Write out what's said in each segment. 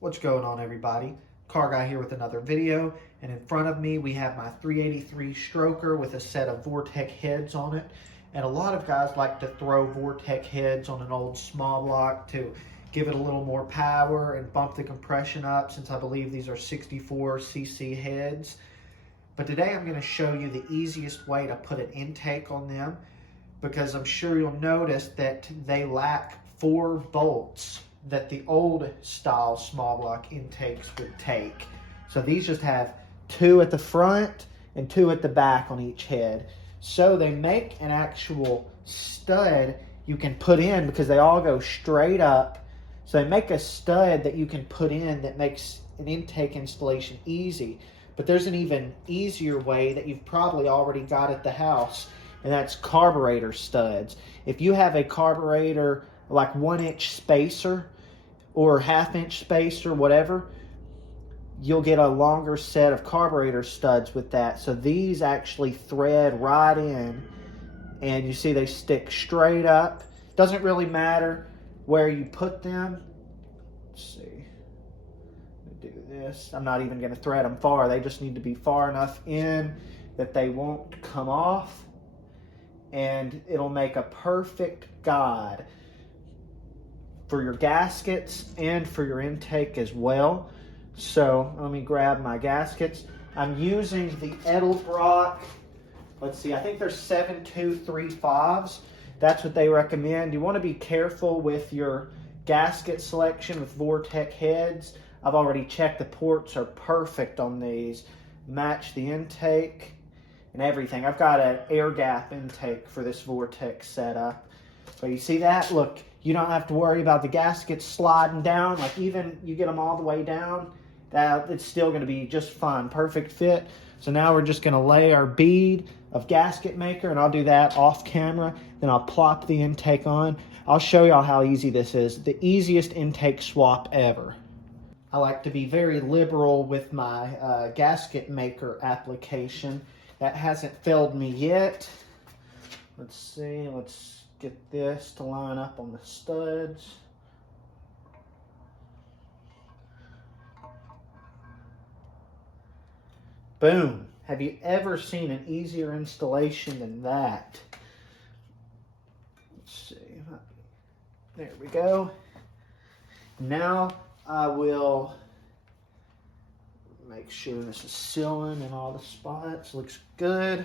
What's going on, everybody? Car Guy here with another video, and in front of me we have my 383 stroker with a set of Vortec heads on it. And a lot of guys like to throw Vortec heads on an old small block to give it a little more power and bump the compression up, since I believe these are 64cc heads. But today I'm going to show you the easiest way to put an intake on them, because I'm sure you'll notice that they lack 4 bolts that the old style small block intakes would take. So these just have 2 at the front and 2 at the back on each head. So they make an actual stud you can put in, because they all go straight up. So they make a stud that you can put in that makes an intake installation easy. But there's an even easier way that you've probably already got at the house, and that's carburetor studs. If you have a carburetor like 1-inch spacer or 1/2-inch spacer, whatever, you'll get a longer set of carburetor studs with that. So these actually thread right in, and you see they stick straight up. Doesn't really matter where you put them. Let's see. Do this. I'm not even going to thread them far. They just need to be far enough in that they won't come off, and it'll make a perfect guide for your gaskets and for your intake as well. So let me grab my gaskets. I'm using the Edelbrock, let's see, I think they're 7235s. That's what they recommend. You want to be careful with your gasket selection with Vortec heads. I've already checked, the ports are perfect on these. Match the intake and everything. I've got an air gap intake for this Vortec setup. So you see that? Look, you don't have to worry about the gaskets sliding down. Like, even you get them all the way down, it's still going to be just fine. Perfect fit. So now we're just going to lay our bead of gasket maker, and I'll do that off camera. Then I'll plop the intake on. I'll show y'all how easy this is. The easiest intake swap ever. I like to be very liberal with my gasket maker application. That hasn't failed me yet. Let's see. Let's get this to line up on the studs. Boom. Have you ever seen an easier installation than that? Let's see. There we go. Now I will make sure this is sealing in all the spots. Looks good.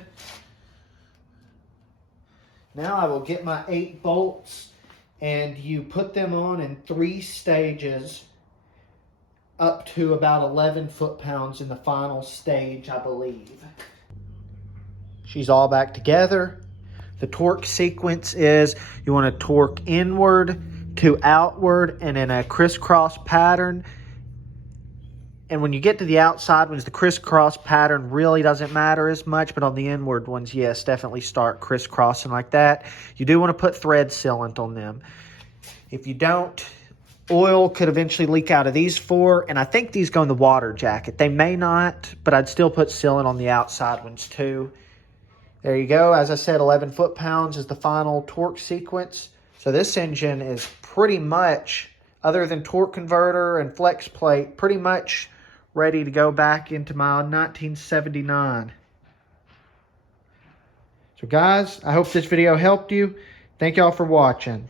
Now I will get my 8 bolts, and you put them on in 3 stages up to about 11 foot-pounds in the final stage, I believe. She's all back together. The torque sequence is you want to torque inward to outward and in a crisscross pattern. And when you get to the outside ones, the crisscross pattern really doesn't matter as much, but on the inward ones, yes, definitely start crisscrossing like that. You do want to put thread sealant on them. If you don't, oil could eventually leak out of these 4, and I think these go in the water jacket. They may not, but I'd still put sealant on the outside ones too. There you go. As I said, 11 foot-pounds is the final torque sequence. So this engine is pretty much, other than torque converter and flex plate, pretty much ready to go back into my 1979. So guys, I hope this video helped you. Thank y'all for watching.